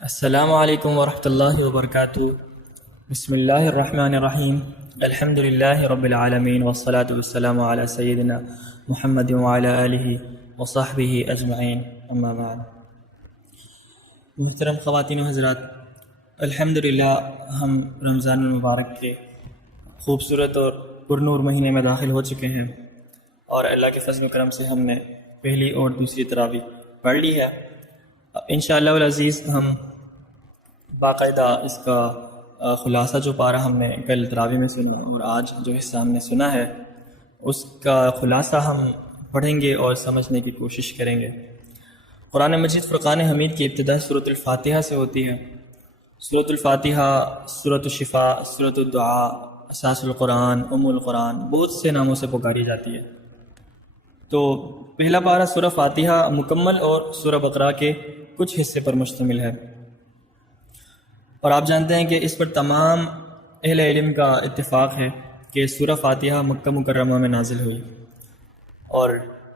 السلام علیکم ورحمۃ اللہ وبرکاتہ۔ بسم اللہ الرحمن الرحیم۔ الحمد للہ رب العالمین والصلاة والسلام علی سیدنا محمد وعلی آلہ وصحبہ اجمعین، اما بعد۔ محترم خواتین و حضرات، الحمد للہ ہم رمضان المبارک کے خوبصورت اور پرنور مہینے میں داخل ہو چکے ہیں، اور اللہ کے فضل و کرم سے ہم نے پہلی اور دوسری تراویح پڑھ لی ہے۔ انشاءاللہ العزیز ہم باقاعدہ اس کا خلاصہ جو پارہ ہم نے کل تراویح میں سنا اور آج جو حصہ ہم نے سنا ہے اس کا خلاصہ ہم پڑھیں گے اور سمجھنے کی کوشش کریں گے۔ قرآن مجید فرقان حمید کی ابتدا سورۃ الفاتحہ سے ہوتی ہے۔ سورۃ الفاتحہ، سورۃ الشفاء، سورۃ الدعاء، اساس القرآن، ام القرآن، بہت سے ناموں سے پکاری جاتی ہے۔ تو پہلا پارہ سورہ فاتحہ مکمل اور سورہ بقرہ کے کچھ حصے پر مشتمل ہے، اور آپ جانتے ہیں کہ اس پر تمام اہل علم کا اتفاق ہے کہ سورہ فاتحہ مکہ مکرمہ میں نازل ہوئی، اور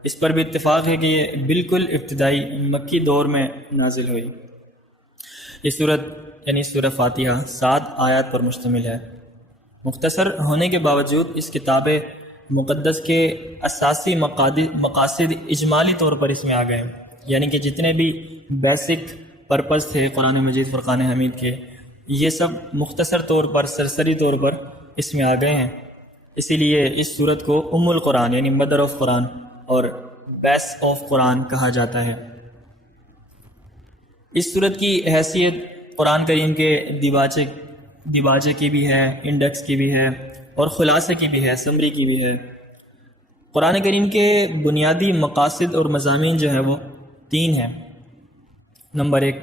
اس پر بھی اتفاق ہے کہ یہ بالکل ابتدائی مکی دور میں نازل ہوئی۔ یہ سورت یعنی سورہ فاتحہ 7 آیات پر مشتمل ہے۔ مختصر ہونے کے باوجود اس کتاب مقدس کے اساسی مقاصد اجمالی طور پر اس میں آ گئے، یعنی کہ جتنے بھی بیسک پرپز تھے قرآن مجید فرقان حمید کے، یہ سب مختصر طور پر سرسری طور پر اس میں آ گئے ہیں۔ اسی لیے اس سورت کو ام القرآن یعنی مدر آف قرآن اور بیس آف قرآن کہا جاتا ہے۔ اس سورت کی حیثیت قرآن کریم کے دیباچے کی بھی ہے، انڈیکس کی بھی ہے، اور خلاصے کی بھی ہے، سمری کی بھی ہے۔ قرآن کریم کے بنیادی مقاصد اور مضامین جو ہیں وہ 3 ہیں۔ نمبر 1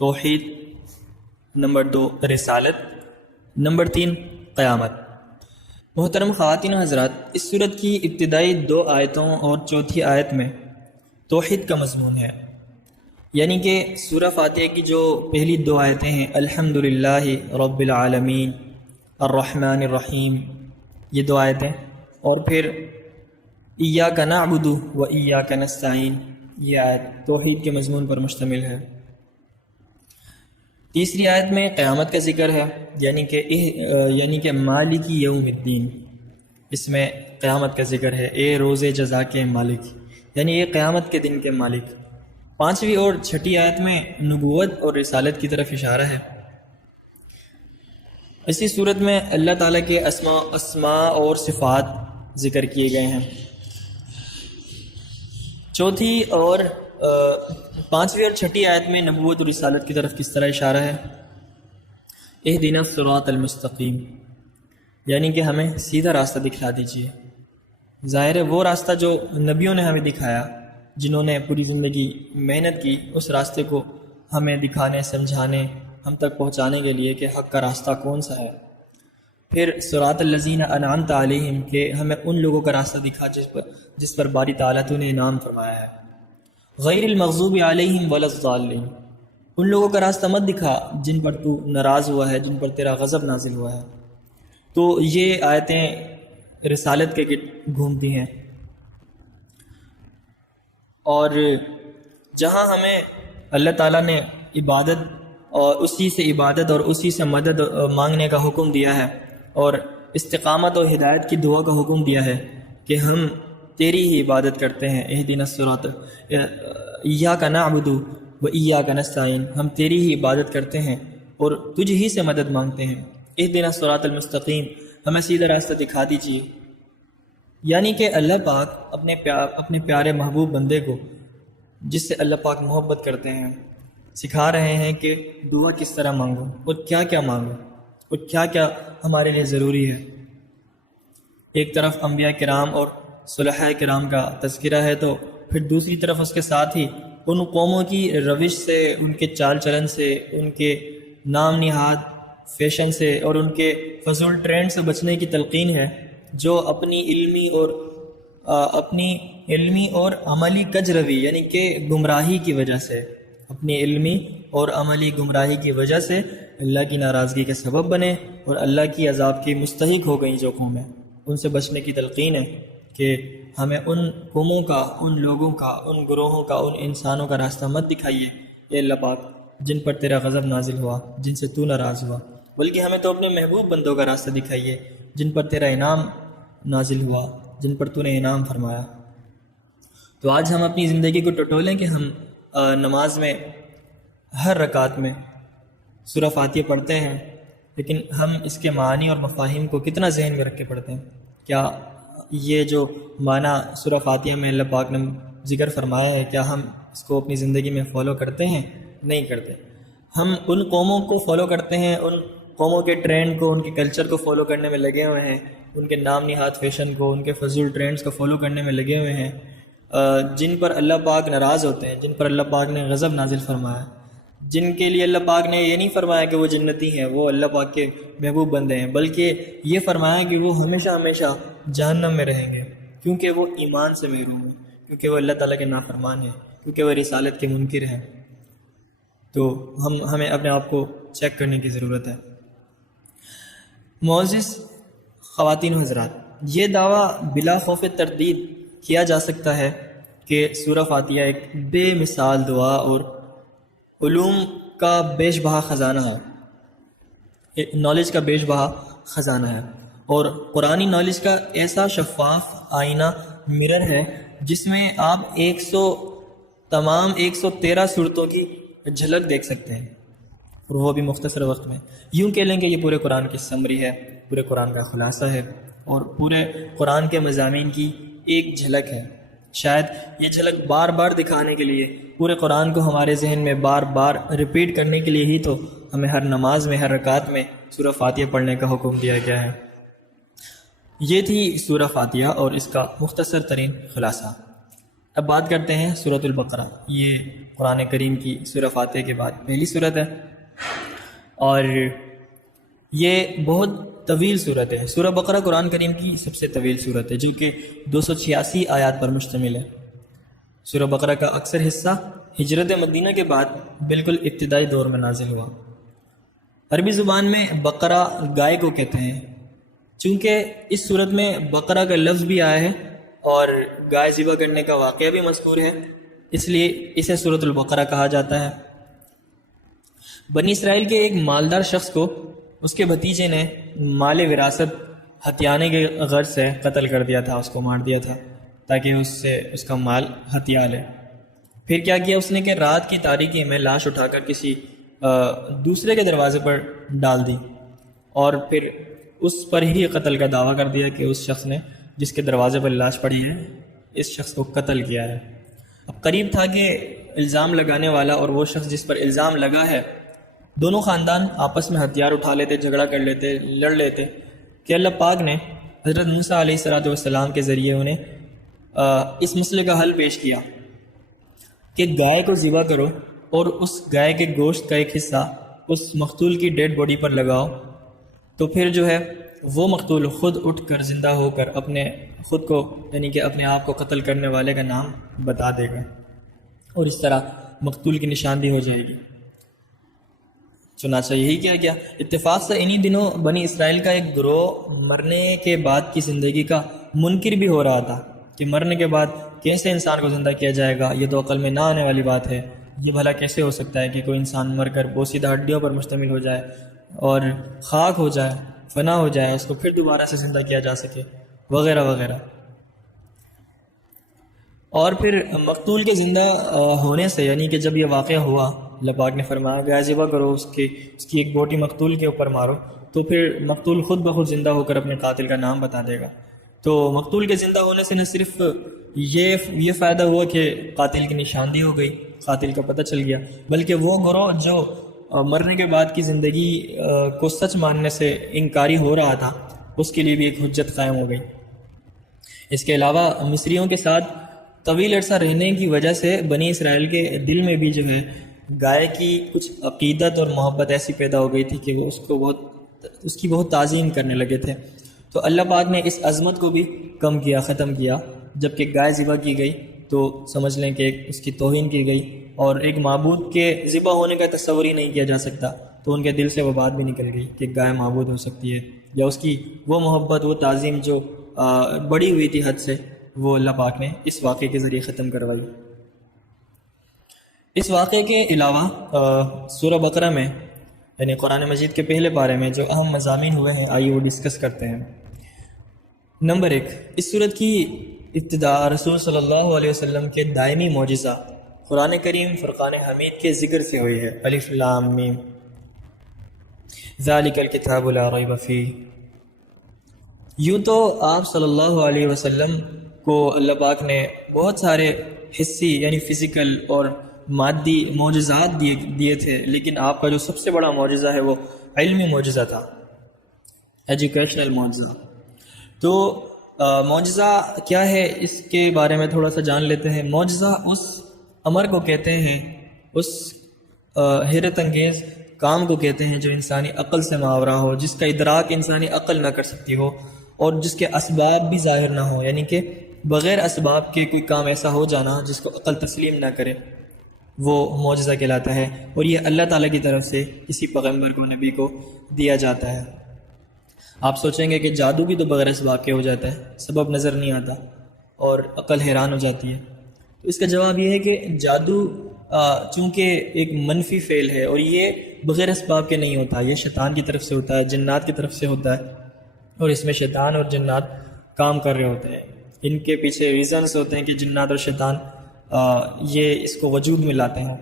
توحید، نمبر 2 رسالت، نمبر 3 قیامت۔ محترم خواتین و حضرات، اس سورت کی ابتدائی 2 آیتوں اور چوتھی آیت میں توحید کا مضمون ہے، یعنی کہ سورہ فاتحہ کی جو پہلی 2 آیتیں ہیں، الحمد للہ رب العالمین الرحمن الرحیم، یہ 2 آیتیں، اور پھر ایاک نعبد و ایاک نستعین، یہ آیت توحید کے مضمون پر مشتمل ہے۔ تیسری آیت میں قیامت کا ذکر ہے، یعنی کہ مالک یوم الدین، اس میں قیامت کا ذکر ہے، اے روز جزا کے مالک، یعنی یہ قیامت کے دن کے مالک۔ 5ویں اور 6ٹھی آیت میں نبوت اور رسالت کی طرف اشارہ ہے۔ اسی صورت میں اللہ تعالیٰ کے اسماء اور صفات ذکر کیے گئے ہیں۔ 4تھی اور 5ویں اور 6ٹھی آیت میں نبوت اور رسالت کی طرف کس طرح اشارہ ہے؟ اہدنا الصراط المستقیم، یعنی کہ ہمیں سیدھا راستہ دکھلا دیجیے۔ ظاہر ہے وہ راستہ جو نبیوں نے ہمیں دکھایا، جنہوں نے پوری زندگی محنت کی، اس راستے کو ہمیں دکھانے، سمجھانے، ہم تک پہنچانے کے لیے کہ حق کا راستہ کون سا ہے۔ پھر صراط الذین انعمت علیہم، کہ ہمیں ان لوگوں کا راستہ دکھا جس پر باری تعالیٰ تو نے انعام فرمایا ہے۔ غیر المغضوب علیہم ولا الضالین، ان لوگوں کا راستہ مت دکھا جن پر تو ناراض ہوا ہے، جن پر تیرا غضب نازل ہوا ہے۔ تو یہ آیتیں رسالت کے گرد گھومتی ہیں، اور جہاں ہمیں اللہ تعالیٰ نے عبادت اور اسی سے عبادت اور اسی سے مدد مانگنے کا حکم دیا ہے، اور استقامت اور ہدایت کی دعا کا حکم دیا ہے کہ ہم تیری ہی عبادت کرتے ہیں، اہدنا الصراط ایاک نعبد و ایاک نستعین، ہم تیری ہی عبادت کرتے ہیں اور تجھ ہی سے مدد مانگتے ہیں۔ اہدنا الصراط المستقیم، ہمیں سیدھا راستہ دکھا دیجیے، یعنی کہ اللہ پاک اپنے پیارے محبوب بندے کو، جس سے اللہ پاک محبت کرتے ہیں، سکھا رہے ہیں کہ دعا کس طرح مانگو اور کیا کیا مانگو اور کیا کیا ہمارے لیے ضروری ہے۔ ایک طرف انبیاء کرام اور صلحاء کرام کا تذکرہ ہے، تو پھر دوسری طرف اس کے ساتھ ہی ان قوموں کی روش سے، ان کے چال چلن سے، ان کے نام نہاد فیشن سے اور ان کے فضول ٹرینڈ سے بچنے کی تلقین ہے، جو اپنی علمی اور عملی کج روی یعنی کہ گمراہی کی وجہ سے، اپنی علمی اور عملی گمراہی کی وجہ سے اللہ کی ناراضگی کا سبب بنے اور اللہ کی عذاب کی مستحق ہو گئیں جو قومیں، ان سے بچنے کی تلقین ہے کہ ہمیں ان قوموں کا، ان لوگوں کا، ان گروہوں کا، ان انسانوں کا راستہ مت دکھائیے، اے اللہ پاک، جن پر تیرا غضب نازل ہوا، جن سے تو ناراض ہوا، بلکہ ہمیں تو اپنے محبوب بندوں کا راستہ دکھائیے جن پر تیرا انعام نازل ہوا، جن پر تو نے انعام فرمایا۔ تو آج ہم اپنی زندگی کو ٹٹولیں کہ ہم نماز میں ہر رکعت میں سورہ فاتحہ پڑھتے ہیں، لیکن ہم اس کے معنی اور مفاہیم کو کتنا ذہن میں رکھ کے پڑھتے ہیں؟ کیا یہ جو معنی سورہ فاتحہ میں اللہ پاک نے ذکر فرمایا ہے، کیا ہم اس کو اپنی زندگی میں فالو کرتے ہیں؟ نہیں کرتے۔ ہم ان قوموں کو فالو کرتے ہیں، ان قوموں کے ٹرینڈ کو، ان کے کلچر کو فالو کرنے میں لگے ہوئے ہیں، ان کے نام نہاد فیشن کو، ان کے فضول ٹرینڈز کو فالو کرنے میں لگے ہوئے ہیں، جن پر اللہ پاک ناراض ہوتے ہیں، جن پر اللہ پاک نے غضب نازل فرمایا، جن کے لیے اللہ پاک نے یہ نہیں فرمایا کہ وہ جنتی ہیں، وہ اللہ پاک کے محبوب بندے ہیں، بلکہ یہ فرمایا کہ وہ ہمیشہ ہمیشہ جہنم میں رہیں گے، کیونکہ وہ ایمان سے محروم ہیں، کیونکہ وہ اللہ تعالیٰ کے نافرمان ہیں، کیونکہ وہ رسالت کے منکر ہیں۔ تو ہمیں اپنے آپ کو چیک کرنے کی ضرورت ہے۔ معزز خواتین و حضرات، یہ دعویٰ بلا خوف تردید کیا جا سکتا ہے کہ سورہ فاتحہ ایک بے مثال دعا اور علوم کا بیش بہا خزانہ ہے، نالج کا بیش بہا خزانہ ہے، اور قرآنی نالج کا ایسا شفاف آئینہ مرر ہے جس میں آپ تمام 113 صورتوں کی جھلک دیکھ سکتے ہیں، اور وہ بھی مختصر وقت میں۔ یوں کہہ لیں کہ یہ پورے قرآن کی سمری ہے، پورے قرآن کا خلاصہ ہے، اور پورے قرآن کے مضامین کی ایک جھلک ہے۔ شاید یہ جھلک بار بار دکھانے کے لیے، پورے قرآن کو ہمارے ذہن میں بار بار ریپیٹ کرنے کے لیے ہی تو ہمیں ہر نماز میں، ہر رکعت میں سورہ فاتحہ پڑھنے کا حکم دیا گیا ہے۔ یہ تھی سورہ فاتحہ اور اس کا مختصر ترین خلاصہ۔ اب بات کرتے ہیں سورۃ البقرہ۔ یہ قرآن کریم کی سورہ فاتحہ کے بعد پہلی سورت ہے، اور یہ بہت طویل صورت ہے۔ سورہ بقرہ قرآن کریم کی سب سے طویل صورت ہے، جو کہ 286 آیات پر مشتمل ہے۔ سورہ بقرہ کا اکثر حصہ ہجرت مدینہ کے بعد بالکل ابتدائی دور میں نازل ہوا۔ عربی زبان میں بقرہ گائے کو کہتے ہیں۔ چونکہ اس صورت میں بقرہ کا لفظ بھی آیا ہے اور گائے ذبح کرنے کا واقعہ بھی مذکور ہے، اس لیے اسے سورۃ البقرہ کہا جاتا ہے۔ بنی اسرائیل کے ایک مالدار شخص کو اس کے بھتیجے نے مال وراثت ہتھیانے کے غرض سے قتل کر دیا تھا، اس کو مار دیا تھا تاکہ اس سے اس کا مال ہتھیا لے۔ پھر کیا کیا اس نے کہ رات کی تاریکی میں لاش اٹھا کر کسی دوسرے کے دروازے پر ڈال دی، اور پھر اس پر ہی قتل کا دعویٰ کر دیا کہ اس شخص نے جس کے دروازے پر لاش پڑی ہے اس شخص کو قتل کیا ہے۔ اب قریب تھا کہ الزام لگانے والا اور وہ شخص جس پر الزام لگا ہے، دونوں خاندان آپس میں ہتھیار اٹھا لیتے، جھگڑا کر لیتے، لڑ لیتے، کہ اللہ پاک نے حضرت موسیٰ علیہ السلام کے ذریعے انہیں اس مسئلے کا حل پیش کیا کہ گائے کو ذبح کرو اور اس گائے کے گوشت کا ایک حصہ اس مقتول کی ڈیڈ باڈی پر لگاؤ، تو پھر جو ہے وہ مقتول خود اٹھ کر زندہ ہو کر اپنے خود کو، یعنی کہ اپنے آپ کو قتل کرنے والے کا نام بتا دے گا، اور اس طرح مقتول کی نشاندہی ہو جائے گی۔ چنانچہ یہی کیا گیا۔ اتفاق سے انہی دنوں بنی اسرائیل کا ایک گروہ مرنے کے بعد کی زندگی کا منکر بھی ہو رہا تھا کہ مرنے کے بعد کیسے انسان کو زندہ کیا جائے گا، یہ تو عقل میں نہ آنے والی بات ہے، یہ بھلا کیسے ہو سکتا ہے کہ کوئی انسان مر کر بوسیدہ ہڈیوں پر مشتمل ہو جائے اور خاک ہو جائے، فنا ہو جائے، اس کو پھر دوبارہ سے زندہ کیا جا سکے، وغیرہ وغیرہ۔ اور پھر مقتول کے زندہ ہونے سے، یعنی کہ جب یہ واقعہ ہوا، اللہ پاک نے فرمایا گائے ذبح کرو، اس کی ایک بوٹی مقتول کے اوپر مارو، تو پھر مقتول خود بخود زندہ ہو کر اپنے قاتل کا نام بتا دے گا۔ تو مقتول کے زندہ ہونے سے نہ صرف یہ فائدہ ہوا کہ قاتل کی نشاندہی ہو گئی، قاتل کا پتہ چل گیا، بلکہ وہ گروہ جو مرنے کے بعد کی زندگی کو سچ ماننے سے انکاری ہو رہا تھا، اس کے لیے بھی ایک حجت قائم ہو گئی۔ اس کے علاوہ مصریوں کے ساتھ طویل عرصہ رہنے کی وجہ سے بنی اسرائیل کے دل میں بھی جو ہے گائے کی کچھ عقیدت اور محبت ایسی پیدا ہو گئی تھی کہ وہ اس کی بہت تعظیم کرنے لگے تھے۔ تو اللہ پاک نے اس عظمت کو بھی کم کیا، ختم کیا۔ جب کہ گائے ذبح کی گئی تو سمجھ لیں کہ اس کی توہین کی گئی، اور ایک معبود کے ذبح ہونے کا تصور ہی نہیں کیا جا سکتا، تو ان کے دل سے وہ بات بھی نکل گئی کہ گائے معبود ہو سکتی ہے، یا اس کی وہ محبت، وہ تعظیم جو بڑی ہوئی تھی حد سے، وہ اللہ پاک نے اس واقعے کے ذریعے ختم کروائی۔ اس واقعے کے علاوہ سورہ بقرہ میں یعنی قرآن مجید کے پہلے پارے میں جو اہم مضامین ہوئے ہیں آئیے وہ ڈسکس کرتے ہیں۔ نمبر 1، اس صورت کی ابتدا رسول صلی اللہ علیہ وسلم کے دائمی معجزہ قرآن کریم فرقان حمید کے ذکر سے ہوئی ہے۔ الف لام میم ذالک الکتاب لا ریب فیہ۔ یوں تو آپ صلی اللہ علیہ وسلم کو اللہ پاک نے بہت سارے حسی یعنی فزیکل اور مادی معجزات دیے تھے، لیکن آپ کا جو سب سے بڑا معجزہ ہے وہ علمی معجزہ تھا، ایجوکیشنل معجزہ۔ تو معجزہ کیا ہے اس کے بارے میں تھوڑا سا جان لیتے ہیں۔ معجزہ اس امر کو کہتے ہیں، اس حیرت انگیز کام کو کہتے ہیں جو انسانی عقل سے ماورا ہو، جس کا ادراک انسانی عقل نہ کر سکتی ہو اور جس کے اسباب بھی ظاہر نہ ہو، یعنی کہ بغیر اسباب کے کوئی کام ایسا ہو جانا جس کو عقل تسلیم نہ کرے، وہ معجزہ کہلاتا ہے، اور یہ اللہ تعالیٰ کی طرف سے کسی پیغمبر کو، نبی کو دیا جاتا ہے۔ آپ سوچیں گے کہ جادو بھی تو بغیر اسباب کے ہو جاتا ہے، سبب نظر نہیں آتا اور عقل حیران ہو جاتی ہے۔ تو اس کا جواب یہ ہے کہ جادو چونکہ ایک منفی فعل ہے اور یہ بغیر اسباب کے نہیں ہوتا، یہ شیطان کی طرف سے ہوتا ہے، جنات کی طرف سے ہوتا ہے، اور اس میں شیطان اور جنات کام کر رہے ہوتے ہیں۔ ان کے پیچھے ریزنز ہوتے ہیں کہ جنات اور شیطان یہ اس کو وجود میں لاتے ہیں،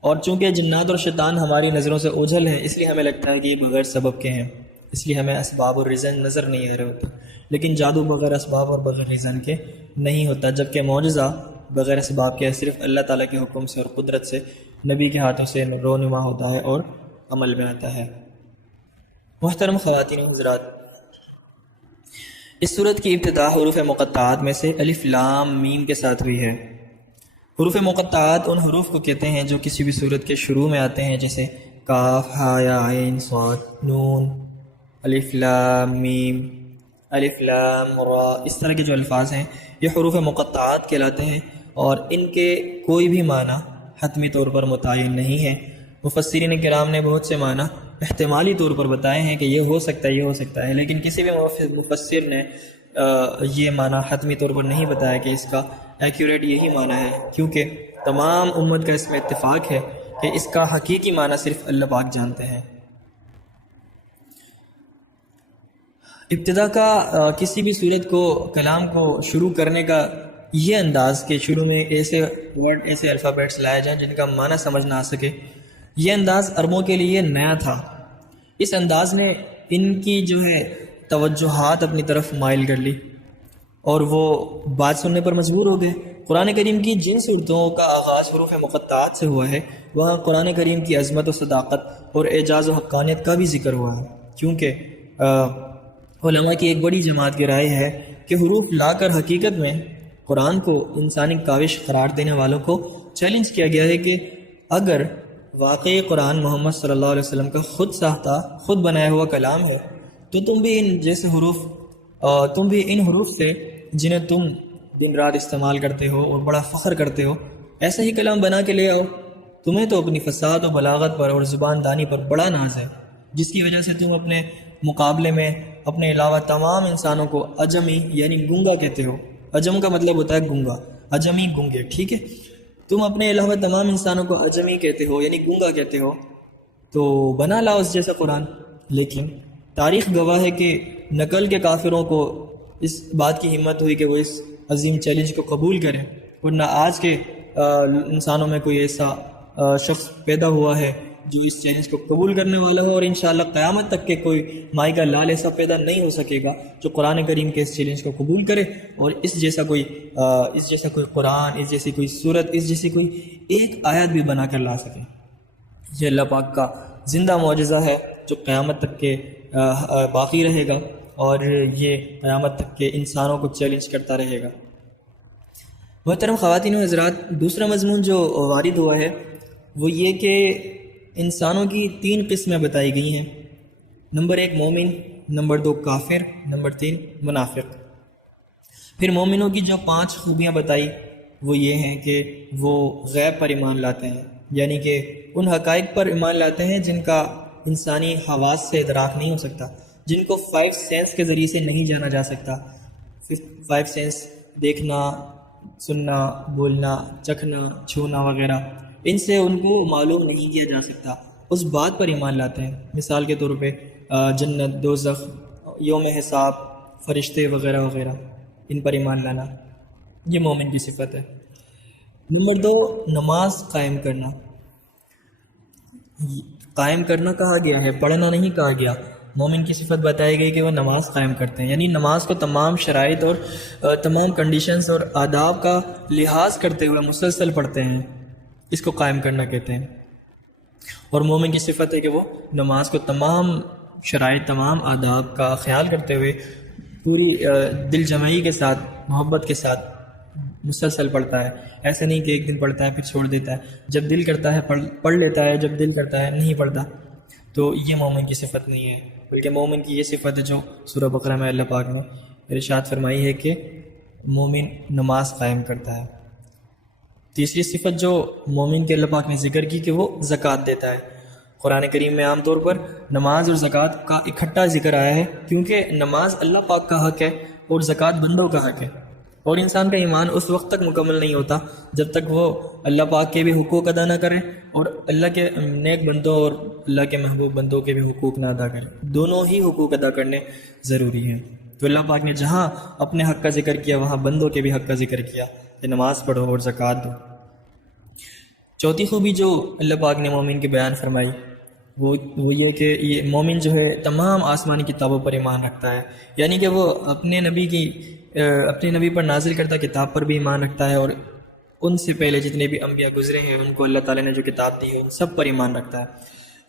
اور چونکہ جنات اور شیطان ہماری نظروں سے اوجھل ہیں اس لیے ہمیں لگتا ہے کہ یہ بغیر سبب کے ہیں، اس لیے ہمیں اسباب اور ریزن نظر نہیں آ رہے ہوتے، لیکن جادو بغیر اسباب اور بغیر ریزن کے نہیں ہوتا، جبکہ معجزہ بغیر اسباب کے صرف اللہ تعالیٰ کے حکم سے اور قدرت سے نبی کے ہاتھوں سے رونما ہوتا ہے اور عمل میں آتا ہے۔ محترم خواتین و حضرات، اس صورت کی ابتدا حروف مقطعات میں سے الف لام میم کے ساتھ ہوئی ہے۔ حروف مقطعات ان حروف کو کہتے ہیں جو کسی بھی صورت کے شروع میں آتے ہیں، جیسے کاف، ہا یا عین، صاد، نون، الف لام میم، الف لام را، اس طرح کے جو الفاظ ہیں یہ حروف مقطعات کہلاتے ہیں، اور ان کے کوئی بھی معنی حتمی طور پر متعین نہیں ہے۔ مفسرین کرام نے بہت سے معنی احتمالی طور پر بتائے ہیں کہ یہ ہو سکتا ہے، یہ ہو سکتا ہے، لیکن کسی بھی مفسر نے یہ معنی حتمی طور پر نہیں بتایا کہ اس کا ایکوریٹ یہی معنی ہے، کیونکہ تمام امت کا اس میں اتفاق ہے کہ اس کا حقیقی معنی صرف اللہ پاک جانتے ہیں۔ ابتدا کا کسی بھی صورت کو، کلام کو شروع کرنے کا یہ انداز کہ شروع میں ایسے ورڈ، ایسے الفابیٹس لائے جائیں جن کا معنی سمجھ نہ آ سکے، یہ انداز عربوں کے لیے نیا تھا۔ اس انداز نے ان کی جو ہے توجہات اپنی طرف مائل کر لی اور وہ بات سننے پر مجبور ہو گئے۔ قرآن کریم کی جن صورتوں کا آغاز حروف مقطعات سے ہوا ہے وہاں قرآن کریم کی عظمت و صداقت اور اعجاز و حقانیت کا بھی ذکر ہوا ہے، کیونکہ علماء کی ایک بڑی جماعت کی رائے ہے کہ حروف لا کر حقیقت میں قرآن کو انسانی کاوش قرار دینے والوں کو چیلنج کیا گیا ہے کہ اگر واقعی قرآن محمد صلی اللہ علیہ وسلم کا خود ساختہ، خود بنایا ہوا کلام ہے تو تم بھی ان حروف سے جنہیں تم دن رات استعمال کرتے ہو اور بڑا فخر کرتے ہو، ایسا ہی کلام بنا کے لے آؤ۔ تمہیں تو اپنی فصاحت و بلاغت پر اور زبان دانی پر بڑا ناز ہے، جس کی وجہ سے تم اپنے مقابلے میں اپنے علاوہ تمام انسانوں کو اجمی یعنی گونگا کہتے ہو۔ اجم کا مطلب ہوتا ہے گونگا، اجمی گونگے، ٹھیک ہے؟ تم اپنے علاوہ تمام انسانوں کو اجمی کہتے ہو یعنی گونگا کہتے ہو، تو بنا لاؤ اس جیسا قرآن۔ لیکن تاریخ گواہ ہے کہ نقل کے کافروں کو اس بات کی ہمت ہوئی کہ وہ اس عظیم چیلنج کو قبول کریں، ورنہ آج کے انسانوں میں کوئی ایسا شخص پیدا ہوا ہے جو اس چیلنج کو قبول کرنے والا ہو، اور انشاءاللہ قیامت تک کے کوئی مائی کا لال ایسا پیدا نہیں ہو سکے گا جو قرآن کریم کے اس چیلنج کو قبول کرے اور اس جیسا کوئی قرآن، اس جیسی کوئی صورت، اس جیسی کوئی ایک آیت بھی بنا کر لا سکے۔ یہ اللہ پاک کا زندہ معجزہ ہے جو قیامت تک کے باقی رہے گا، اور یہ قیامت تک کے انسانوں کو چیلنج کرتا رہے گا۔ محترم خواتین و حضرات، دوسرا مضمون جو وارد ہوا ہے وہ یہ کہ انسانوں کی 3 قسمیں بتائی گئی ہیں۔ نمبر 1 مومن، نمبر 2 کافر، نمبر 3 منافق۔ پھر مومنوں کی جو 5 خوبیاں بتائی وہ یہ ہیں کہ وہ غیب پر ایمان لاتے ہیں، یعنی کہ ان حقائق پر ایمان لاتے ہیں جن کا انسانی حواس سے ادراک نہیں ہو سکتا، جن کو 5 سینس کے ذریعے سے نہیں جانا جا سکتا۔ 5 سینس، دیکھنا، سننا، بولنا، چکھنا، چھونا وغیرہ، ان سے ان کو معلوم نہیں کیا جا سکتا، اس بات پر ایمان لاتے ہیں۔ مثال کے طور پہ جنت، دوزخ، یوم حساب، فرشتے وغیرہ وغیرہ، ان پر ایمان لانا، یہ مومن کی صفت ہے۔ نمبر 2، نماز قائم کرنا۔ قائم کرنا کہا گیا ہے، پڑھنا نہیں کہا گیا۔ مومن کی صفت بتائی گئی کہ وہ نماز قائم کرتے ہیں، یعنی نماز کو تمام شرائط اور تمام کنڈیشنز اور آداب کا لحاظ کرتے ہوئے مسلسل پڑھتے ہیں، اس کو قائم کرنا کہتے ہیں۔ اور مومن کی صفت ہے کہ وہ نماز کو تمام شرائط، تمام آداب کا خیال کرتے ہوئے پوری دل جمعی کے ساتھ، محبت کے ساتھ مسلسل پڑھتا ہے۔ ایسا نہیں کہ ایک دن پڑھتا ہے پھر چھوڑ دیتا ہے، جب دل کرتا ہے پڑھ لیتا ہے، جب دل کرتا ہے نہیں پڑھتا، تو یہ مومن کی صفت نہیں ہے، بلکہ مومن کی یہ صفت ہے جو سورہ بقرہ میں اللہ پاک نے ارشاد فرمائی ہے کہ مومن نماز قائم کرتا ہے۔ تیسری صفت جو مومن کے اللہ پاک نے ذکر کی کہ وہ زکوٰۃ دیتا ہے۔ قرآن کریم میں عام طور پر نماز اور زکوٰۃ کا اکٹھا ذکر آیا ہے، کیونکہ نماز اللہ پاک کا حق ہے اور زکوٰۃ بندوں کا حق ہے، اور انسان کا ایمان اس وقت تک مکمل نہیں ہوتا جب تک وہ اللہ پاک کے بھی حقوق ادا نہ کرے اور اللہ کے نیک بندوں اور اللہ کے محبوب بندوں کے بھی حقوق نہ ادا کرے۔ دونوں ہی حقوق ادا کرنے ضروری ہیں۔ تو اللہ پاک نے جہاں اپنے حق کا ذکر کیا وہاں بندوں کے بھی حق کا ذکر کیا کہ نماز پڑھو اور زکوٰۃ دو۔ چوتھی خوبی جو اللہ پاک نے مومن کی بیان فرمائی وہ یہ کہ یہ مومن جو ہے تمام آسمانی کتابوں پر ایمان رکھتا ہے، یعنی کہ وہ اپنے نبی پر نازل کرتا کتاب پر بھی ایمان رکھتا ہے، اور ان سے پہلے جتنے بھی انبیاء گزرے ہیں ان کو اللہ تعالیٰ نے جو کتاب دی ہے ان سب پر ایمان رکھتا ہے۔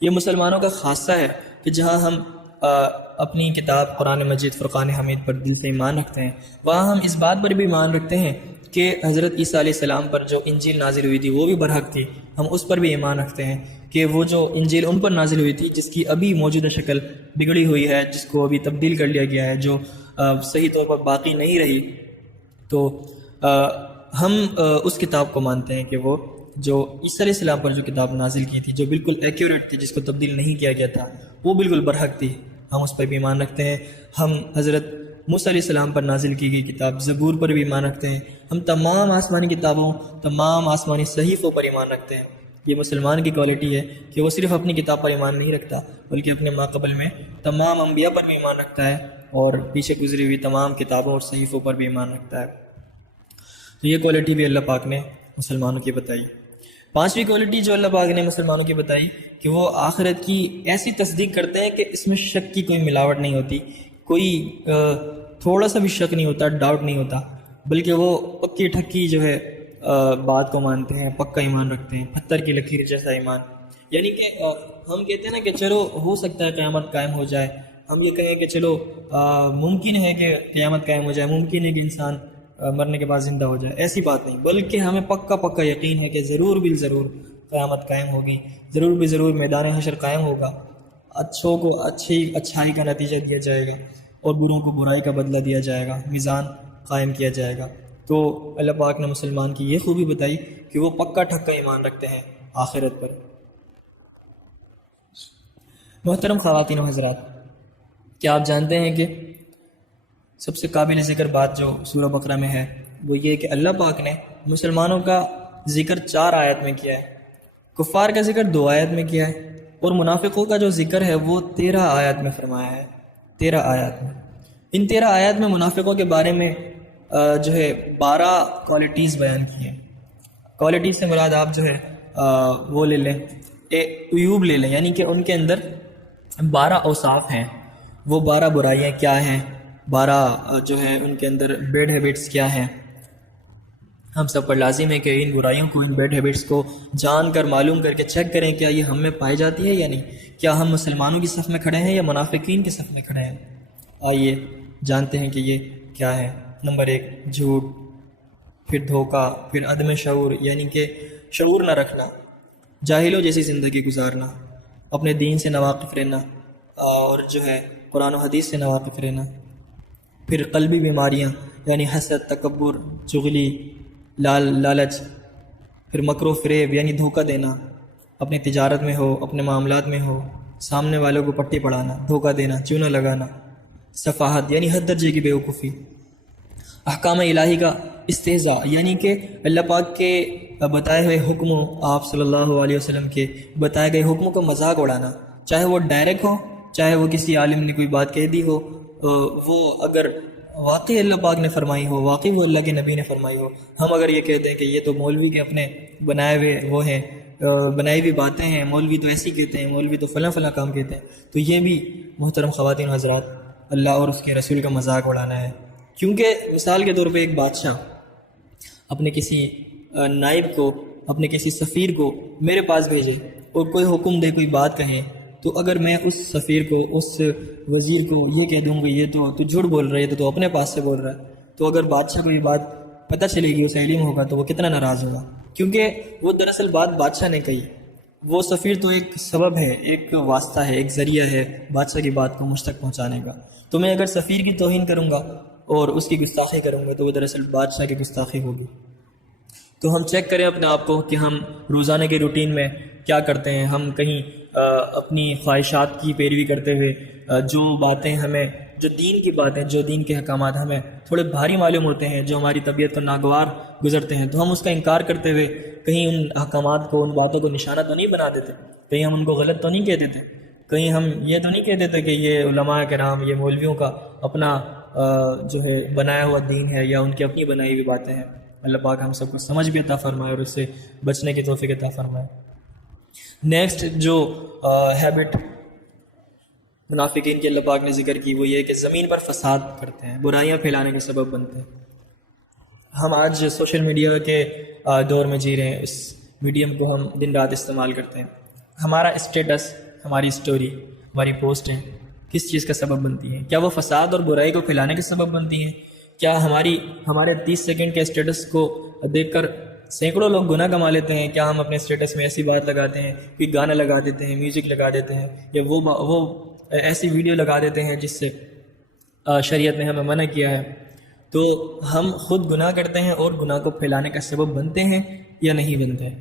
یہ مسلمانوں کا خاصہ ہے کہ جہاں ہم اپنی کتاب قرآن مجید فرقان حمید پر دل سے ایمان رکھتے ہیں، وہاں ہم اس بات پر بھی ایمان رکھتے ہیں کہ حضرت عیسیٰ علیہ السلام پر جو انجیل نازل ہوئی تھی وہ بھی برحق تھی، ہم اس پر بھی ایمان رکھتے ہیں کہ وہ جو انجیل ان پر نازل ہوئی تھی جس کی ابھی موجودہ شکل بگڑی ہوئی ہے، جس کو ابھی تبدیل کر لیا گیا ہے، جو صحیح طور پر باقی نہیں رہی، تو ہم اس کتاب کو مانتے ہیں کہ وہ جو عیسیٰ علیہ السلام پر جو کتاب نازل کی تھی جو بالکل ایکیوریٹ تھی، جس کو تبدیل نہیں کیا گیا تھا، وہ بالکل برحق تھی، ہم اس پر بھی ایمان رکھتے ہیں۔ ہم حضرت موسیٰ علیہ السلام پر نازل کی گئی کتاب زبور پر بھی ایمان رکھتے ہیں۔ ہم تمام آسمانی کتابوں، تمام آسمانی صحیفوں پر ایمان رکھتے ہیں۔ یہ مسلمان کی کوالٹی ہے کہ وہ صرف اپنی کتاب پر ایمان نہیں رکھتا بلکہ اپنے ماقبل میں تمام انبیاء پر بھی ایمان رکھتا ہے اور پیچھے گزری ہوئی تمام کتابوں اور صحیفوں پر بھی ایمان رکھتا ہے۔ تو یہ کوالٹی بھی اللہ پاک نے مسلمانوں کی بتائی۔ پانچویں کوالٹی جو اللہ پاک نے مسلمانوں کی بتائی کہ وہ آخرت کی ایسی تصدیق کرتے ہیں کہ اس میں شک کی کوئی ملاوٹ نہیں ہوتی، کوئی تھوڑا سا بھی شک نہیں ہوتا، ڈاؤٹ نہیں ہوتا، بلکہ وہ پکی ٹھکی جو ہے بات کو مانتے ہیں، پکا ایمان رکھتے ہیں، پتھر کی لکیر جیسا ایمان۔ یعنی کہ ہم کہتے ہیں نا کہ چلو ہو سکتا ہے قیامت قائم ہو جائے، ہم یہ کہیں کہ چلو ممکن ہے کہ قیامت قائم ہو جائے، ممکن ہے کہ انسان مرنے کے بعد زندہ ہو جائے، ایسی بات نہیں، بلکہ ہمیں پکا یقین ہے کہ ضرور بالضرور قیامت قائم ہوگی، ضرور بالضرور میدان حشر قائم ہوگا، اچھوں کو اچھائی کا نتیجہ دیا جائے گا اور بروں کو برائی کا بدلہ دیا جائے گا، میزان قائم کیا جائے گا۔ تو اللہ پاک نے مسلمان کی یہ خوبی بتائی کہ وہ پکا ٹھکا ایمان رکھتے ہیں آخرت پر۔ محترم خواتین و حضرات، کیا آپ جانتے ہیں کہ سب سے قابل ذکر بات جو سورہ بقرہ میں ہے وہ یہ کہ اللہ پاک نے مسلمانوں کا ذکر 4 آیت میں کیا ہے، کفار کا ذکر 2 آیت میں کیا ہے، اور منافقوں کا جو ذکر ہے وہ 13 آیت میں فرمایا ہے، 13 آیات میں۔ ان 13 آیات میں منافقوں کے بارے میں جو ہے 12 کوالٹیز بیان کی ہیں۔ کوالٹیز سے مراد آپ جو ہے وہ لے لیں، عیوب لے لیں، یعنی کہ ان کے اندر 12 اوصاف ہیں، وہ 12 برائیاں کیا ہیں، 12 جو ہے ان کے اندر بیڈ ہیبٹس کیا ہیں۔ ہم سب پر لازم ہے کہ ان برائیوں کو، ان بیڈ ہیبٹس کو جان کر، معلوم کر کے چیک کریں کیا یہ ہم میں پائی جاتی ہے یا نہیں، کیا ہم مسلمانوں کی صف میں کھڑے ہیں یا منافقین کی صف میں کھڑے ہیں۔ آئیے جانتے ہیں کہ یہ کیا ہے۔ نمبر 1، جھوٹ، پھر دھوکہ، پھر عدم شعور، یعنی کہ شعور نہ رکھنا، جاہلوں جیسی زندگی گزارنا، اپنے دین سے ناواقف رہنا اور جو ہے قرآن و حدیث سے ناواقف رہنا۔ پھر قلبی بیماریاں یعنی حسد، تکبر، چغلی، لالچ۔ پھر مکر و فریب یعنی دھوکہ دینا، اپنی تجارت میں ہو، اپنے معاملات میں ہو، سامنے والوں کو پٹی پڑھانا، دھوکہ دینا، چونا لگانا۔ سفاہت یعنی حد درجے کی بیوقوفی۔ احکام الہی کا استہزاء یعنی کہ اللہ پاک کے بتائے ہوئے حکموں، آپ صلی اللہ علیہ وسلم کے بتائے گئے حکموں کا مذاق اڑانا، چاہے وہ ڈائریکٹ ہو، چاہے وہ کسی عالم نے کوئی بات کہہ دی ہو، وہ اگر واقعی اللہ پاک نے فرمائی ہو، واقعی وہ اللہ کے نبی نے فرمائی ہو، ہم اگر یہ کہتے ہیں کہ یہ تو مولوی کے اپنے بنائے ہوئے وہ ہیں، بنائی ہوئی باتیں ہیں، مولوی تو ایسی کہتے ہیں، مولوی تو فلاں فلاں کام کہتے ہیں، تو یہ بھی محترم خواتین و حضرات اللہ اور اس کے رسول کا مذاق اڑانا ہے۔ کیونکہ مثال کے طور پہ ایک بادشاہ اپنے کسی نائب کو، اپنے کسی سفیر کو میرے پاس بھیجے اور کوئی حکم دے، کوئی بات کہیں، تو اگر میں اس سفیر کو، اس وزیر کو یہ کہہ دوں گا یہ تو جھوٹ بول رہا ہے، تو اپنے پاس سے بول رہا ہے، تو اگر بادشاہ کو یہ بات پتہ چلے گی، اسے علم ہوگا، تو وہ کتنا ناراض ہوگا، کیونکہ وہ دراصل بات بادشاہ نے کہی، وہ سفیر تو ایک سبب ہے، ایک واسطہ ہے، ایک ذریعہ ہے بادشاہ کی بات کو مجھ تک پہنچانے کا۔ تو میں اگر سفیر کی توہین کروں گا اور اس کی گستاخی کروں گا تو وہ دراصل بادشاہ کی گستاخی ہوگی۔ تو ہم چیک کریں اپنے آپ کو کہ ہم روزانہ کے روٹین میں کیا کرتے ہیں۔ ہم کہیں اپنی خواہشات کی پیروی کرتے ہوئے جو باتیں ہمیں، جو دین کی باتیں، جو دین کے احکامات ہمیں تھوڑے بھاری معلوم ہوتے ہیں، جو ہماری طبیعت کو ناگوار گزرتے ہیں، تو ہم اس کا انکار کرتے ہوئے کہیں ان احکامات کو، ان باتوں کو نشانہ تو نہیں بنا دیتے، کہیں ہم ان کو غلط تو نہیں کہہ دیتے، کہیں ہم یہ تو نہیں کہہ دیتے کہ یہ علماء کرام، یہ مولویوں کا اپنا جو ہے بنایا ہوا دین ہے، یا ان کی اپنی بنائی ہوئی باتیں ہیں۔ اللہ پاک ہم سب کو سمجھ بھی عطا فرمائے اور اس سے بچنے کی توفیق عطا فرمائے۔ نیکسٹ جو ہیبٹ منافقین کی اللہ پاک نے ذکر کی، وہ یہ کہ زمین پر فساد کرتے ہیں، برائیاں پھیلانے کے سبب بنتے ہیں۔ ہم آج سوشل میڈیا کے دور میں جی رہے ہیں، اس میڈیم کو ہم دن رات استعمال کرتے ہیں۔ ہمارا اسٹیٹس، ہماری اسٹوری، ہماری پوسٹیں کس چیز کا سبب بنتی ہیں؟ کیا وہ فساد اور برائی کو پھیلانے کے سبب بنتی ہیں؟ کیا ہمارے 30 سیکنڈ کے اسٹیٹس کو دیکھ کر سینکڑوں لوگ گناہ کما لیتے ہیں؟ کیا ہم اپنے اسٹیٹس میں ایسی بات لگاتے ہیں، کوئی گانا لگا دیتے ہیں، میوزک لگا دیتے ہیں، یا وہ ایسی ویڈیو لگا دیتے ہیں جس سے شریعت نے ہمیں منع کیا ہے؟ تو ہم خود گناہ کرتے ہیں اور گناہ کو پھیلانے کا سبب بنتے ہیں یا نہیں بنتے ہیں؟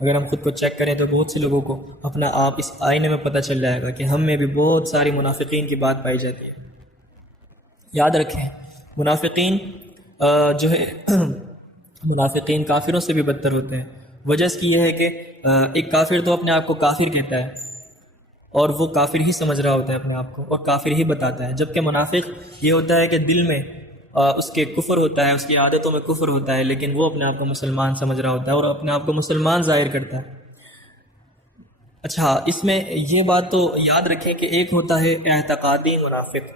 اگر ہم خود کو چیک کریں تو بہت سے لوگوں کو اپنا آپ اس آئینے میں پتہ چل جائے گا کہ ہم میں بھی بہت ساری منافقین کی بات پائی جاتی ہے۔ یاد رکھیں، منافقین جو ہے منافقین کافروں سے بھی بدتر ہوتے ہیں۔ وجہ اس کی یہ ہے کہ ایک کافر تو اپنے آپ کو کافر کہتا ہے اور وہ کافر ہی سمجھ رہا ہوتا ہے اپنے آپ کو، اور کافر ہی بتاتا ہے، جبکہ منافق یہ ہوتا ہے کہ دل میں اس کے کفر ہوتا ہے، اس کی عادتوں میں کفر ہوتا ہے، لیکن وہ اپنے آپ کو مسلمان سمجھ رہا ہوتا ہے اور اپنے آپ کو مسلمان ظاہر کرتا ہے۔ اچھا، اس میں یہ بات تو یاد رکھیں کہ ایک ہوتا ہے اعتقادی منافق،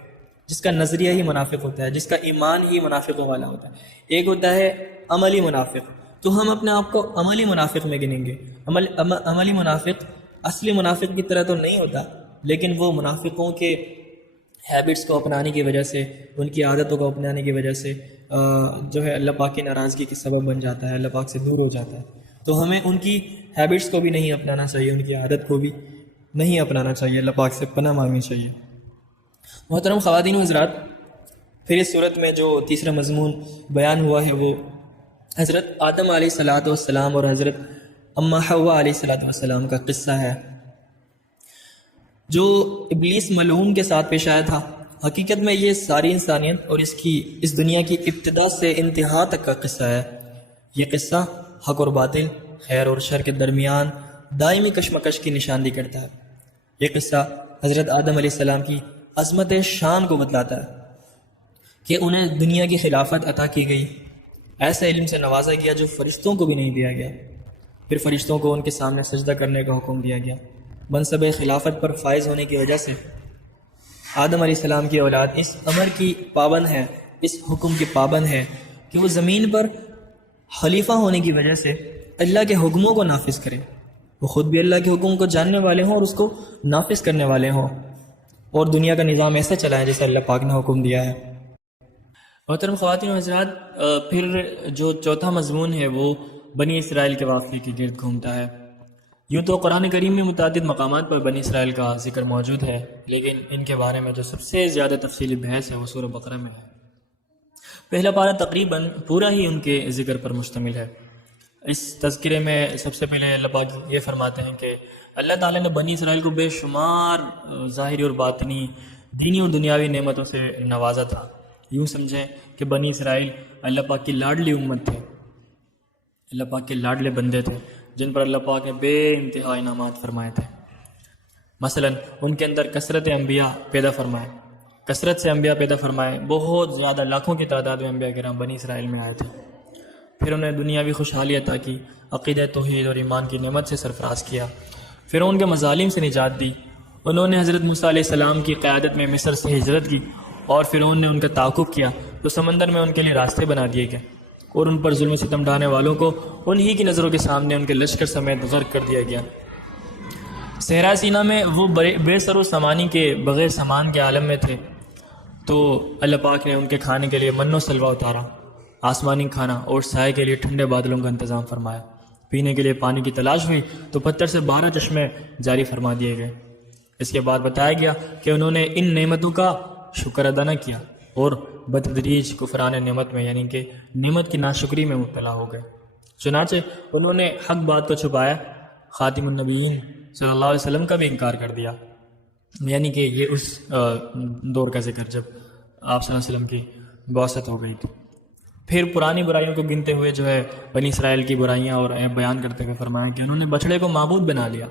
جس کا نظریہ ہی منافق ہوتا ہے، جس کا ایمان ہی منافقوں والا ہوتا ہے۔ ایک ہوتا ہے عملی منافق، تو ہم اپنے آپ کو عملی منافق میں گنیں گے۔ عملی منافق اصلی منافق کی طرح تو نہیں ہوتا، لیکن وہ منافقوں کے ہیبٹس کو اپنانے کی وجہ سے، ان کی عادتوں کو اپنانے کی وجہ سے جو ہے اللہ پاک کی ناراضگی کے سبب بن جاتا ہے، اللہ پاک سے دور ہو جاتا ہے۔ تو ہمیں ان کی ہیبٹس کو بھی نہیں اپنانا چاہیے، ان کی عادت کو بھی نہیں اپنانا چاہیے، اللہ پاک سے پناہ مانگنی چاہیے۔ محترم خواتین و حضرات، پھر اس صورت میں جو تیسرا مضمون بیان ہوا ہے وہ حضرت آدم علیہ الصلاۃ والسلام اور حضرت اماں حوا علیہ الصلاۃ والسلام کا قصہ ہے، جو ابلیس ملعون کے ساتھ پیش آیا تھا۔ حقیقت میں یہ ساری انسانیت اور اس دنیا کی ابتدا سے انتہا تک کا قصہ ہے۔ یہ قصہ حق اور باطل، خیر اور شر کے درمیان دائمی کشمکش کی نشاندہی کرتا ہے۔ یہ قصہ حضرت آدم علیہ السلام کی عظمت شان کو بتلاتا ہے کہ انہیں دنیا کی خلافت عطا کی گئی، ایسے علم سے نوازا گیا جو فرشتوں کو بھی نہیں دیا گیا، پھر فرشتوں کو ان کے سامنے سجدہ کرنے کا حکم دیا گیا۔ منصب خلافت پر فائز ہونے کی وجہ سے آدم علیہ السلام کی اولاد اس امر کی پابند ہے، اس حکم کی پابند ہے کہ وہ زمین پر خلیفہ ہونے کی وجہ سے اللہ کے حکموں کو نافذ کرے، وہ خود بھی اللہ کے حکم کو جاننے والے ہوں اور اس کو نافذ کرنے والے ہوں، اور دنیا کا نظام ایسا چلائیں جیسے اللہ پاک نے حکم دیا ہے۔ محترم خواتین و حضرات، پھر جو چوتھا مضمون ہے وہ بنی اسرائیل کے واقعے کے گرد گھومتا ہے۔ یوں تو قرآن کریم میں متعدد مقامات پر بنی اسرائیل کا ذکر موجود ہے، لیکن ان کے بارے میں جو سب سے زیادہ تفصیلی بحث ہے وہ سورہ بقرہ میں ہے۔ پہلا پارہ تقریباً پورا ہی ان کے ذکر پر مشتمل ہے۔ اس تذکرے میں سب سے پہلے اللہ پاک یہ فرماتے ہیں کہ اللہ تعالیٰ نے بنی اسرائیل کو بے شمار ظاہری اور باطنی، دینی اور دنیاوی نعمتوں سے نوازا تھا۔ یوں سمجھیں کہ بنی اسرائیل اللہ پاک کی لاڈلی امت تھے۔ اللہ پاک کے لاڈلے بندے تھے جن پر اللہ پاک نے بے انتہا انعامات فرمائے تھے۔ مثلا ان کے اندر کثرت انبیاء پیدا فرمائے، کثرت سے انبیاء پیدا فرمائے، بہت زیادہ لاکھوں کی تعداد میں انبیاء کرام بنی اسرائیل میں آئے تھے۔ پھر انہیں دنیاوی خوشحالی عطا کی، عقیدہ توحید اور ایمان کی نعمت سے سرفراز کیا، پھر ان کے مظالم سے نجات دی۔ انہوں نے حضرت موسیٰ علیہ السلام کی قیادت میں مصر سے ہجرت کی، اور فرعون نے ان کا تعاقب کیا تو سمندر میں ان کے لیے راستے بنا دیے گئے، اور ان پر ظلم و ستم ڈھانے والوں کو انہی کی نظروں کے سامنے ان کے لشکر سمیت غرق کر دیا گیا۔ صحرا سینا میں وہ بے سر و سامانی کے بغیر سامان کے عالم میں تھے، تو اللہ پاک نے ان کے کھانے کے لیے من و سلوہ اتارا، آسمانی کھانا، اور سائے کے لیے ٹھنڈے بادلوں کا انتظام فرمایا۔ پینے کے لیے پانی کی تلاش ہوئی تو پتھر سے 12 چشمے جاری فرما دیے گئے۔ اس کے بعد بتایا گیا کہ انہوں نے ان نعمتوں کا شکر ادا نہ کیا اور بتدریج کفران نعمت میں یعنی کہ نعمت کی ناشکری میں مبتلا ہو گئے۔ چنانچہ انہوں نے حق بات کو چھپایا، خاتم النبیین صلی اللہ علیہ وسلم کا بھی انکار کر دیا، یعنی کہ یہ اس دور کا ذکر جب آپ صلی اللہ علیہ وسلم کی بعثت ہو گئی تھی۔ پھر پرانی برائیوں کو گنتے ہوئے جو ہے بنی اسرائیل کی برائیاں اور عیب بیان کرتے ہوئے فرمایا کہ انہوں نے بچڑے کو معبود بنا لیا،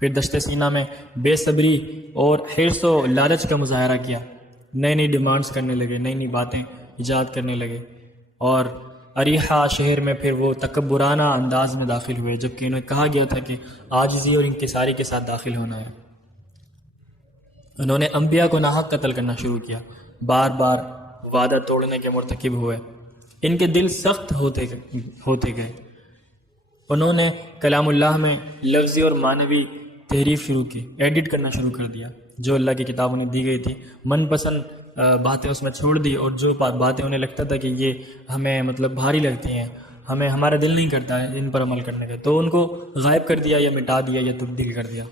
پھر دشت سینہ میں بے صبری اور حرص و لالچ کا مظاہرہ کیا، نئی نئی ڈیمانڈز کرنے لگے، نئی نئی باتیں ایجاد کرنے لگے، اور اریحہ شہر میں پھر وہ تکبرانہ انداز میں داخل ہوئے، جبکہ انہیں کہا گیا تھا کہ عاجزی اور انکساری کے ساتھ داخل ہونا ہے۔ انہوں نے انبیاء کو ناحق قتل کرنا شروع کیا، بار بار وعدہ توڑنے کے مرتکب ہوئے، ان کے دل سخت ہوتے گئے۔ انہوں نے کلام اللہ میں لفظی اور معنوی تحریف شروع کی، ایڈٹ کرنا شروع کر دیا، جو اللہ کی کتاب انہیں دی گئی تھی من پسند باتیں اس میں چھوڑ دی، اور جو باتیں انہیں لگتا تھا کہ یہ ہمیں بھاری لگتی ہیں، ہمارا دل نہیں کرتا ہے ان پر عمل کرنے کا، تو ان کو غائب کر دیا یا مٹا دیا یا تبدیل کر دیا۔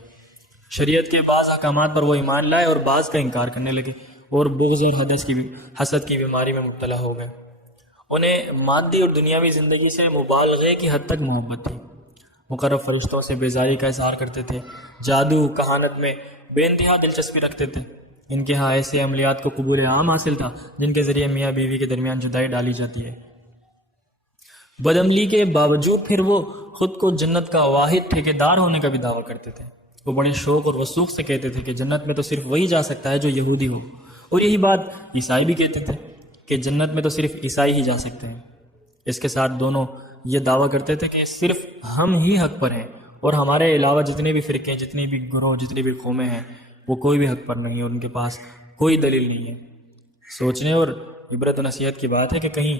شریعت کے بعض احکامات پر وہ ایمان لائے اور بعض کا انکار کرنے لگے، اور بغض اور حسد کی بیماری میں مبتلا ہو گئے۔ انہیں مادی اور دنیاوی زندگی سے مبالغے کی حد تک محبت تھی، مقرب فرشتوں سے بیزاری کا اظہار کرتے تھے، جادو کہانت میں بے انتہا دلچسپی رکھتے تھے۔ ان کے ہاں ایسے عملیات کو قبول عام حاصل تھا جن کے ذریعے میاں بیوی کے درمیان جدائی ڈالی جاتی ہے۔ بدعملی کے باوجود پھر وہ خود کو جنت کا واحد ٹھیکیدار ہونے کا بھی دعویٰ کرتے تھے۔ وہ بڑے شوق اور وثوق سے کہتے تھے کہ جنت میں تو صرف وہی جا سکتا ہے جو یہودی ہو، اور یہی بات عیسائی بھی کہتے تھے کہ جنت میں تو صرف عیسائی ہی جا سکتے ہیں۔ اس کے ساتھ دونوں یہ دعویٰ کرتے تھے کہ صرف ہم ہی حق پر ہیں، اور ہمارے علاوہ جتنے بھی فرقے، جتنے بھی گروہ، جتنی بھی قومیں ہیں، وہ کوئی بھی حق پر نہیں ہے، اور ان کے پاس کوئی دلیل نہیں ہے۔ سوچنے اور عبرت و نصیحت کی بات ہے کہ کہیں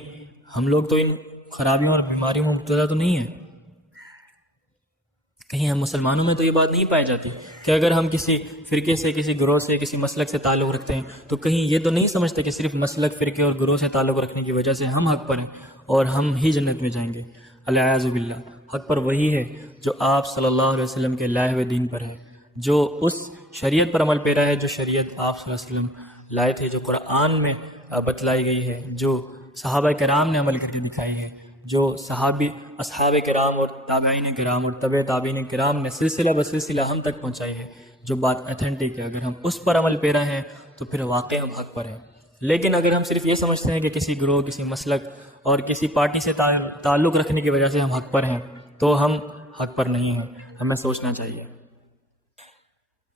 ہم لوگ تو ان خرابیوں اور بیماریوں میں مبتلا تو نہیں ہیں، کہیں ہم مسلمانوں میں تو یہ بات نہیں پائی جاتی کہ اگر ہم کسی فرقے سے، کسی گروہ سے، کسی مسلک سے تعلق رکھتے ہیں تو کہیں یہ تو نہیں سمجھتے کہ صرف مسلک، فرقے اور گروہ سے تعلق رکھنے کی وجہ سے ہم حق پر ہیں اور ہم ہی جنت میں جائیں گے۔ الیاذ باللہ، حق پر وہی ہے جو آپ صلی اللہ علیہ وسلم کے لائے ہوئے دین پر ہے، جو اس شریعت پر عمل پیرا ہے جو شریعت آپ صلی اللہ علیہ وسلم لائے تھے، جو قرآن میں بتلائی گئی ہے، جو صحابہ کرام نے عمل کر کے دکھائی ہے، جو اصحاب کرام اور تابعین کرام اور تبع تابعین کرام نے سلسلہ بسلسلہ ہم تک پہنچائی ہے، جو بات اتھینٹک ہے، اگر ہم اس پر عمل پیرا ہیں تو پھر واقعی ہم حق پر ہیں۔ لیکن اگر ہم صرف یہ سمجھتے ہیں کہ کسی گروہ، کسی مسلک اور کسی پارٹی سے تعلق رکھنے کی وجہ سے ہم حق پر ہیں، تو ہم حق پر نہیں ہیں، ہمیں سوچنا چاہیے۔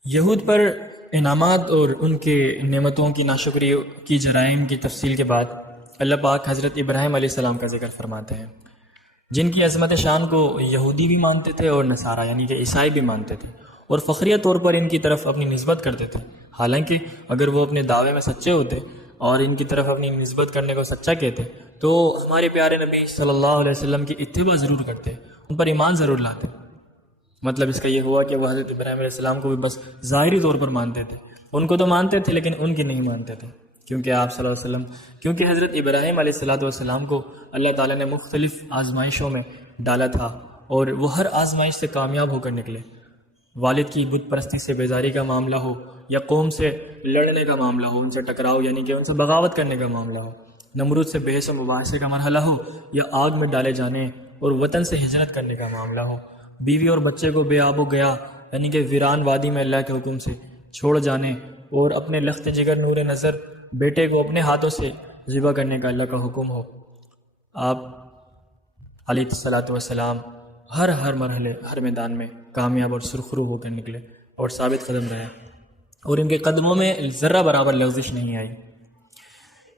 یہود پر انعامات اور ان کے نعمتوں کی ناشکری کی جرائم کی تفصیل کے بعد اللہ پاک حضرت ابراہیم علیہ السلام کا ذکر فرماتے ہیں، جن کی عظمت شان کو یہودی بھی مانتے تھے اور نصارہ یعنی کہ عیسائی بھی مانتے تھے، اور فخریہ طور پر ان کی طرف اپنی نسبت کرتے تھے۔ حالانکہ اگر وہ اپنے دعوے میں سچے ہوتے اور ان کی طرف اپنی نسبت کرنے کو سچا کہتے تو ہمارے پیارے نبی صلی اللہ علیہ وسلم کی اتباع ضرور کرتے، ان پر ایمان ضرور لاتے۔ مطلب اس کا یہ ہوا کہ وہ حضرت ابراہیم علیہ السلام کو بھی بس ظاہری طور پر مانتے تھے، ان کو تو مانتے تھے لیکن ان کی نہیں مانتے تھے، کیونکہ آپ صلی اللہ علیہ وسلم، کیونکہ حضرت ابراہیم علیہ السلام کو اللہ تعالیٰ نے مختلف آزمائشوں میں ڈالا تھا، اور وہ ہر آزمائش سے کامیاب ہو کر نکلے۔ والد کی بت پرستی سے بیزاری کا معاملہ ہو، یا قوم سے لڑنے کا معاملہ ہو، ان سے ٹکراؤ یعنی کہ ان سے بغاوت کرنے کا معاملہ ہو، نمرود سے بحث و مباحثے کا مرحلہ ہو، یا آگ میں ڈالے جانے اور وطن سے ہجرت کرنے کا معاملہ ہو، بیوی اور بچے کو بے آب و گیا یعنی کہ ویران وادی میں اللہ کے حکم سے چھوڑ جانے، اور اپنے لخت جگر نور نظر بیٹے کو اپنے ہاتھوں سے ذبح کرنے کا اللہ کا حکم ہو۔ آپ علیہ الصلوۃ والسلام ہر مرحلے ہر میدان میں کامیاب اور سرخرو ہو کر نکلے اور ثابت قدم رہے، اور ان کے قدموں میں ذرہ برابر لغزش نہیں آئی۔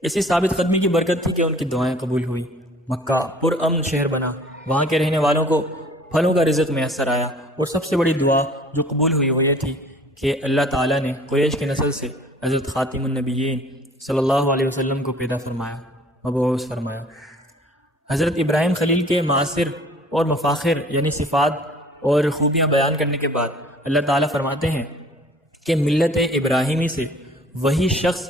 اسی ثابت قدمی کی برکت تھی کہ ان کی دعائیں قبول ہوئی، مکہ پرامن شہر بنا، وہاں کے رہنے والوں کو پھلوں کا رزق میسر آیا، اور سب سے بڑی دعا جو قبول ہوئی وہ یہ تھی کہ اللہ تعالیٰ نے قریش کی نسل سے حضرت خاتم النبیین صلی اللہ علیہ وسلم کو پیدا فرمایا، مبعوث فرمایا۔ حضرت ابراہیم خلیل کے معاصر اور مفاخر یعنی صفات اور خوبیاں بیان کرنے کے بعد اللہ تعالیٰ فرماتے ہیں کہ ملت ابراہیمی سے وہی شخص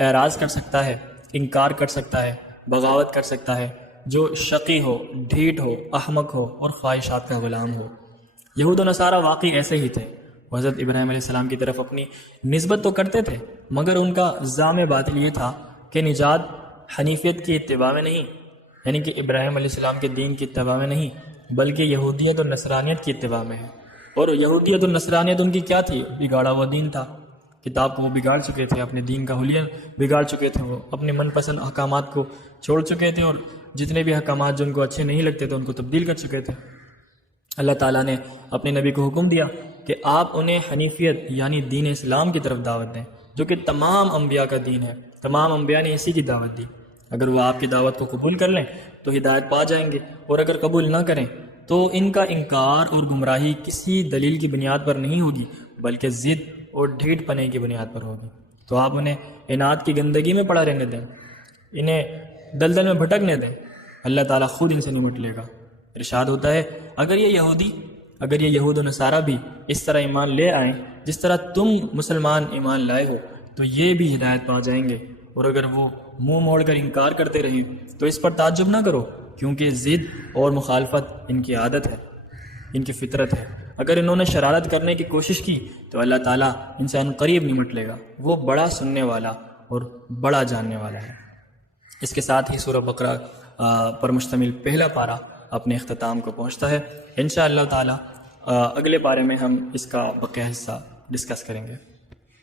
اعراض کر سکتا ہے، انکار کر سکتا ہے، بغاوت کر سکتا ہے جو شقی ہو، ڈھیٹ ہو، احمق ہو اور خواہشات کا غلام ہو۔ یہود و نصارہ واقعی ایسے ہی تھے، وہ حضرت ابراہیم علیہ السلام کی طرف اپنی نسبت تو کرتے تھے، مگر ان کا زعم باطل یہ تھا کہ نجات حنیفیت کی اتباع میں نہیں، یعنی کہ ابراہیم علیہ السلام کے دین کی اتباع میں نہیں، بلکہ یہودیت اور نصرانیت کی اتباع میں ہے۔ اور یہودیت اور نصرانیت ان کی کیا تھی؟ بگاڑا ہوا دین تھا، کتاب کو وہ بگاڑ چکے تھے، اپنے دین کا حلیہ بگاڑ چکے تھے، وہ اپنے من پسند احکامات کو چھوڑ چکے تھے، اور جتنے بھی احکامات جو ان کو اچھے نہیں لگتے تھے ان کو تبدیل کر چکے تھے۔ اللہ تعالیٰ نے اپنے نبی کو حکم دیا کہ آپ انہیں حنیفیت یعنی دین اسلام کی طرف دعوت دیں، جو کہ تمام انبیاء کا دین ہے، تمام انبیاء نے اسی کی دعوت دی۔ اگر وہ آپ کی دعوت کو قبول کر لیں تو ہدایت پا جائیں گے، اور اگر قبول نہ کریں تو ان کا انکار اور گمراہی کسی دلیل کی بنیاد پر نہیں ہوگی، بلکہ ضد اور ڈھیٹ پنے کی بنیاد پر ہوگی۔ تو آپ انہیں اناد کی گندگی میں پڑا رہنے دیں، انہیں دلدل میں بھٹکنے دیں، اللہ تعالیٰ خود ان سے نمٹ لے گا۔ ارشاد ہوتا ہے اگر یہ یہود و نصارہ بھی اس طرح ایمان لے آئیں جس طرح تم مسلمان ایمان لائے ہو تو یہ بھی ہدایت پا جائیں گے، اور اگر وہ منہ موڑ کر انکار کرتے رہیں تو اس پر تعجب نہ کرو، کیونکہ ضد اور مخالفت ان کی عادت ہے، ان کی فطرت ہے۔ اگر انہوں نے شرارت کرنے کی کوشش کی تو اللہ تعالیٰ ان سے ان قریب نمٹ لے گا، وہ بڑا سننے والا اور بڑا جاننے والا ہے۔ اس کے ساتھ ہی سورہ بقرہ پر مشتمل پہلا پارہ اپنے اختتام کو پہنچتا ہے۔ انشاءاللہ تعالیٰ اگلے پارے میں ہم اس کا بقیہ حصہ ڈسکس کریں گے۔